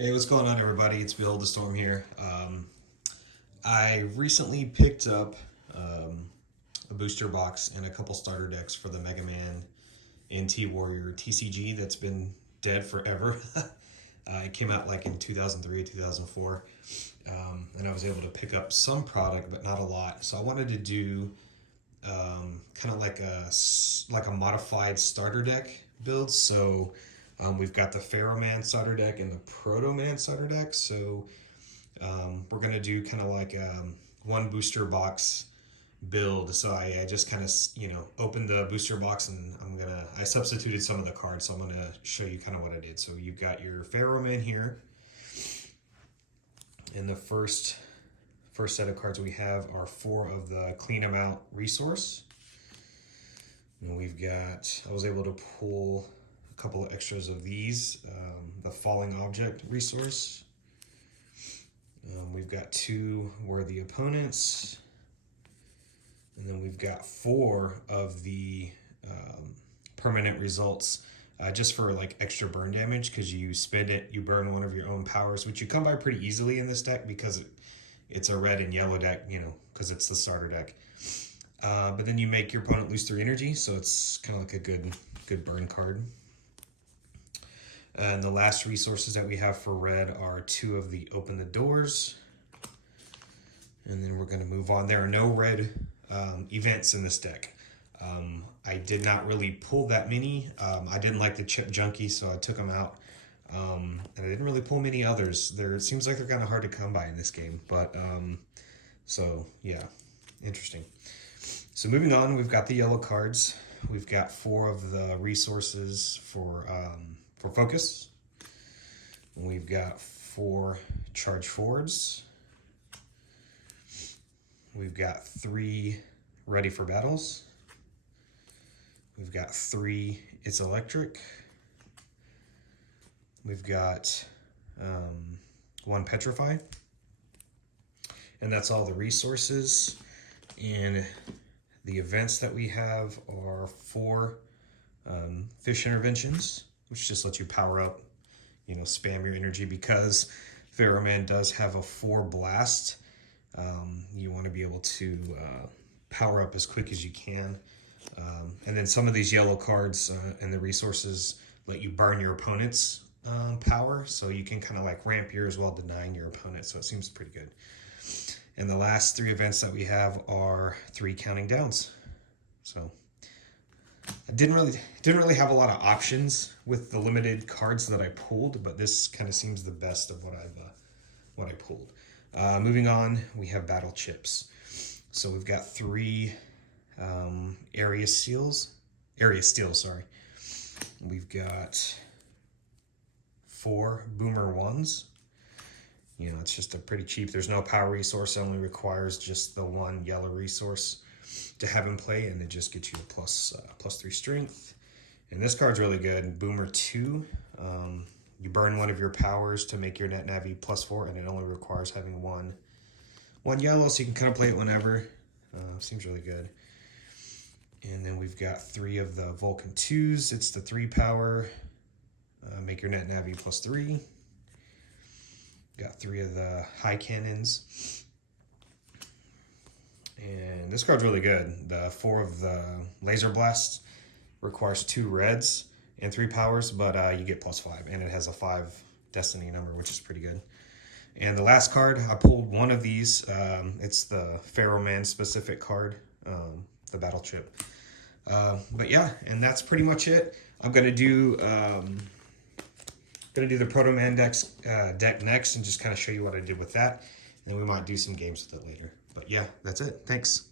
Hey, what's going on, everybody? It's Bill the Storm here. I recently picked up a booster box and a couple starter decks for the Man NT Warrior TCG that's been dead forever. It came out like in 2003 or 2004, and I was able to pick up some product, but not a lot. So I wanted to do kind of like a modified starter deck build. So we've got the PharoahMan starter deck and the Man starter deck. So we're going to do kind of like one booster box build. So I just kind of, opened the booster box and I substituted some of the cards. So I'm going to show you kind of what I did. So you've got your PharoahMan here. And the first set of cards we have are 4 of the Clean 'em Out resource. And I was able to pull a couple of extras of these, the Falling Object resource. We've got 2 Worthy Opponents. And then we've got 4 of the permanent results, just for like extra burn damage, because you spend it, you burn one of your own powers, which you come by pretty easily in this deck because it's a red and yellow deck, because it's the starter deck. But then you make your opponent lose 3 energy, so it's kind of like a good burn card. And the last resources that we have for red are 2 of the Open the Doors. And then we're going to move on. There are no red events in this deck. I did not really pull that many. I didn't like the Chip Junkie, so I took them out. And I didn't really pull many others. It seems like they're kind of hard to come by in this game. But, so, yeah, interesting. So moving on, we've got the yellow cards. We've got 4 of the resources for focus. And we've got 4 charge forwards. We've got 3 ready for battles. We've got 3 it's electric. We've got 1 petrify. And that's all the resources. And the events that we have are 4 fish interventions, which just lets you power up, spam your energy, because PharoahMan does have a 4 blast. You want to be able to power up as quick as you can. And then some of these yellow cards and the resources let you burn your opponent's power, so you can kind of like ramp yours while denying your opponent, so it seems pretty good. And the last 3 events that we have are 3 counting downs. So I didn't really have a lot of options with the limited cards that I pulled, but this kind of seems the best of what I pulled. Moving on, we have battle chips. So we've got 3 area steals. We've got 4 boomer 1s. It's just a pretty cheap. There's no power resource. It only requires just the 1 yellow resource to have in play, and it just gets you a plus 3 strength. And this card's really good. Boomer 2. You burn one of your powers to make your net navi +4, and it only requires having one yellow, so you can kind of play it whenever. Seems really good. And then we've got 3 of the Vulcan 2s. It's the 3 power. Make your net navi +3. Got 3 of the high cannons. And this card's really good. The 4 of the laser blasts requires 2 reds and 3 powers, but you get +5, and it has a 5 destiny number, which is pretty good. And the last card, I pulled 1 of these. It's the PharoahMan specific card, the battle chip. But yeah, and that's pretty much it. I'm gonna do the Man deck next, and just kind of show you what I did with that, and then we might do some games with it later. But yeah, that's it. Thanks.